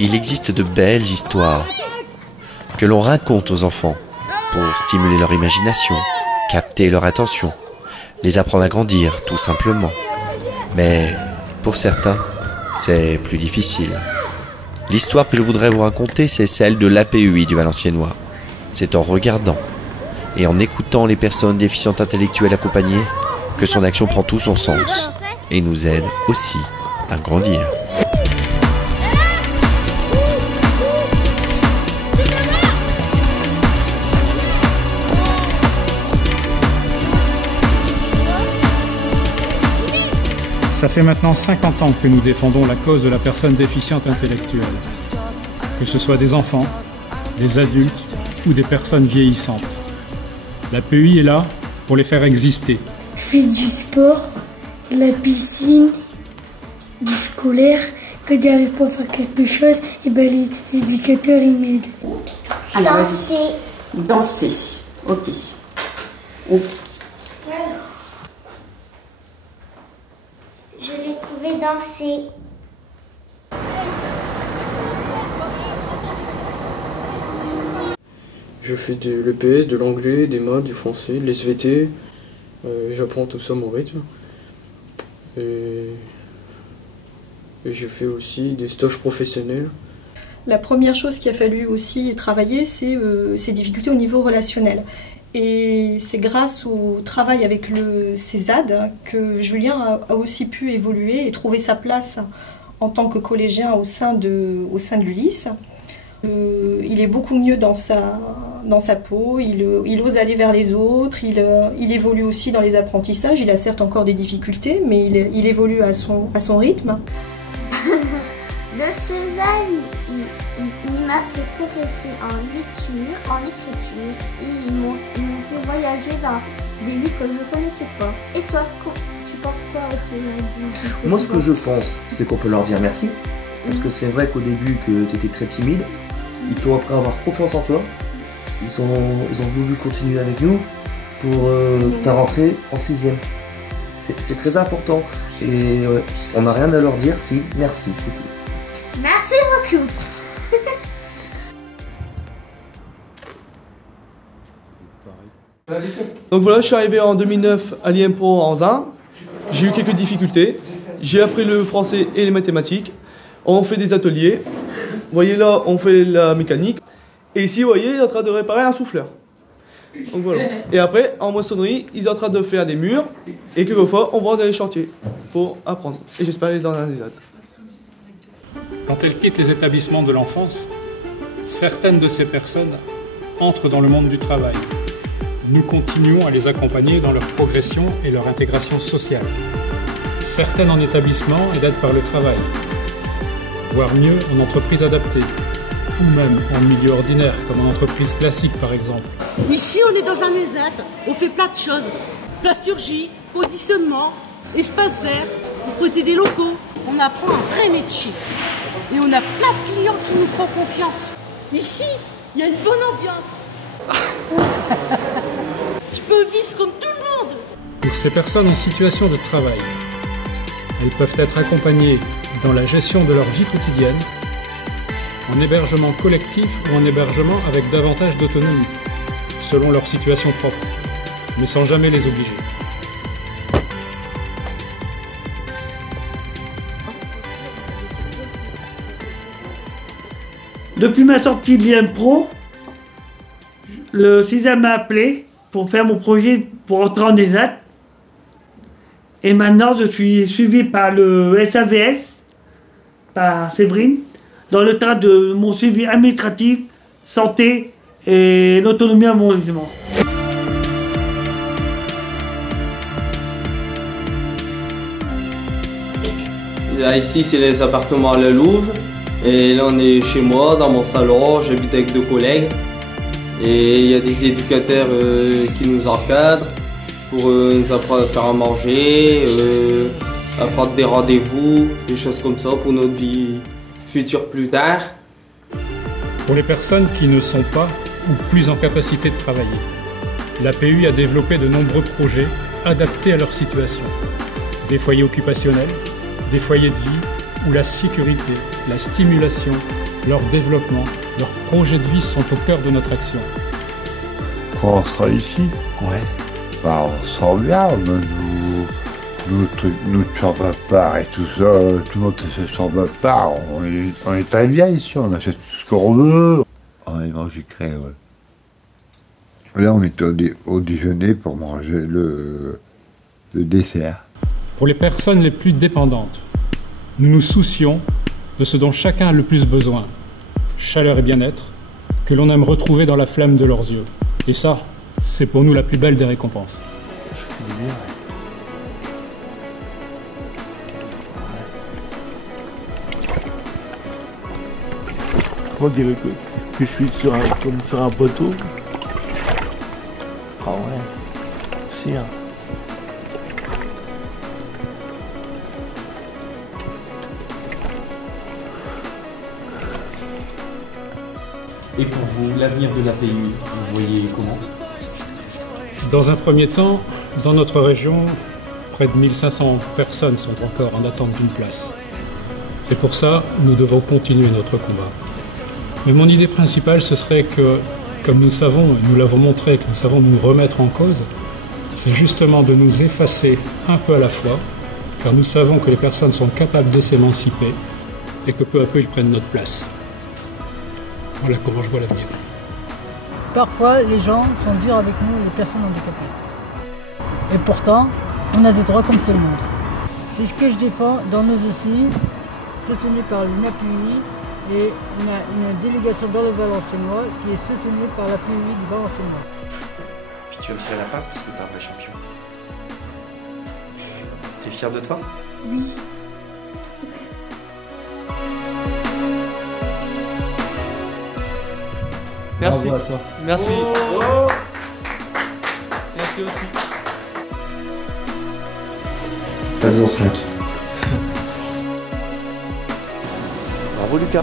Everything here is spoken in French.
Il existe de belles histoires que l'on raconte aux enfants pour stimuler leur imagination, capter leur attention, les apprendre à grandir tout simplement. Mais pour certains, c'est plus difficile. L'histoire que je voudrais vous raconter, c'est celle de l'APEI du Valenciennois. C'est en regardant et en écoutant les personnes déficientes intellectuelles accompagnées que son action prend tout son sens et nous aide aussi à grandir. Ça fait maintenant 50 ans que nous défendons la cause de la personne déficiente intellectuelle. Que ce soit des enfants, des adultes ou des personnes vieillissantes. L'APEI est là pour les faire exister. Je fais du sport, de la piscine, du scolaire. Quand j'arrive pas à faire quelque chose, et ben les éducateurs ils m'aident. Alors danser. Danser. Ok. Je l'ai trouvé danser. Je fais de l'EPS, de l'anglais, des maths, du français, de l'SVT. J'apprends tout ça à mon rythme. Et je fais aussi des stages professionnels. La première chose qu'il a fallu aussi travailler, c'est ces difficultés au niveau relationnel. Et c'est grâce au travail avec le CESAD que Julien a aussi pu évoluer et trouver sa place en tant que collégien au sein de l'ULIS. Il est beaucoup mieux dans sa peau, il ose aller vers les autres, il évolue aussi dans les apprentissages. Il a certes encore des difficultés, mais il évolue à son rythme. Le CESAD, il m'a fait progresser en lecture, en écriture, et ils m'ont fait voyager dans des lieux que je ne connaissais pas. Et toi, tu penses quoi au CESAD? Moi, ce que je pense, c'est qu'on peut leur dire merci. Parce que c'est vrai qu'au début, que tu étais très timide. Ils t'ont appris à avoir confiance en toi. Ils ont voulu continuer avec nous pour ta rentrée en 6e. C'est très important. Et on n'a rien à leur dire, si merci, c'est tout. Merci beaucoup. Donc voilà, je suis arrivé en 2009 à l'IMPRO en ZAN. J'ai eu quelques difficultés. J'ai appris le français et les mathématiques. On fait des ateliers. Vous voyez là, on fait la mécanique. Et ici, vous voyez, il est en train de réparer un souffleur. Donc voilà. Et après, en moissonnerie, ils sont en train de faire des murs. Et quelquefois, on va dans les chantiers pour apprendre. Et j'espère aller dans l'INSEAD. Quand elles quittent les établissements de l'enfance, certaines de ces personnes entrent dans le monde du travail. Nous continuons à les accompagner dans leur progression et leur intégration sociale. Certaines en établissement et d'aide par le travail, voire mieux en entreprise adaptée, ou même en milieu ordinaire, comme en entreprise classique par exemple. Ici on est dans un ESAT, on fait plein de choses. Plasturgie, conditionnement, espace vert, propreté des locaux. On apprend un vrai métier. Et on a plein de clients qui nous font confiance. Ici, il y a une bonne ambiance. Je peux vivre comme tout le monde. Pour ces personnes en situation de travail, elles peuvent être accompagnées dans la gestion de leur vie quotidienne, en hébergement collectif ou en hébergement avec davantage d'autonomie, selon leur situation propre, mais sans jamais les obliger. Depuis ma sortie de l'IMPRO, le CESAD m'a appelé pour faire mon projet pour entrer en ESAT. Et maintenant, je suis suivi par le SAVS, par Séverine, dans le cadre de mon suivi administratif, santé et l'autonomie à mon logement. Là, ici, c'est les appartements à la Louve. Et là, on est chez moi, dans mon salon. J'habite avec 2 collègues. Et il y a des éducateurs qui nous encadrent pour nous apprendre à faire à manger, à prendre des rendez-vous, des choses comme ça pour notre vie future plus tard. Pour les personnes qui ne sont pas ou plus en capacité de travailler, l'APEI a développé de nombreux projets adaptés à leur situation. Des foyers occupationnels, des foyers de vie, où la sécurité, la stimulation, leur développement, leurs projets de vie sont au cœur de notre action. Quand on sera ici, bah on se sent bien, nous sans part et tout ça, tout le monde se sent part, on est très bien ici, on achète tout ce qu'on veut. On est dans du crée, ouais. Là on est au déjeuner pour manger le dessert. Pour les personnes les plus dépendantes, nous nous soucions de ce dont chacun a le plus besoin, chaleur et bien-être, que l'on aime retrouver dans la flamme de leurs yeux. Et ça, c'est pour nous la plus belle des récompenses. On dirait que je suis comme sur un bateau. Ah ouais, si hein. Et pour vous, l'avenir de l'APU, vous voyez comment? Dans un premier temps, dans notre région, près de 1500 personnes sont encore en attente d'une place. Et pour ça, nous devons continuer notre combat. Mais mon idée principale, ce serait que, comme nous savons, et nous l'avons montré, que nous savons nous remettre en cause, c'est justement de nous effacer un peu à la fois, car nous savons que les personnes sont capables de s'émanciper et que peu à peu ils prennent notre place. Voilà comment je vois l'avenir. Parfois, les gens sont durs avec nous, les personnes handicapées. Et pourtant, on a des droits comme tout le monde. C'est ce que je défends dans nos aussi, soutenu par l'UNAPUI, et on a une délégation dans le Valenciennois qui est soutenue par l'APUI du Valenciennois. Puis tu vas me tirer la pince parce que t'es un vrai champion. T'es fier de toi? Oui. Merci. Bravo à toi. Merci. Oh. Merci aussi. Pas besoin 5. Bravo Lucas.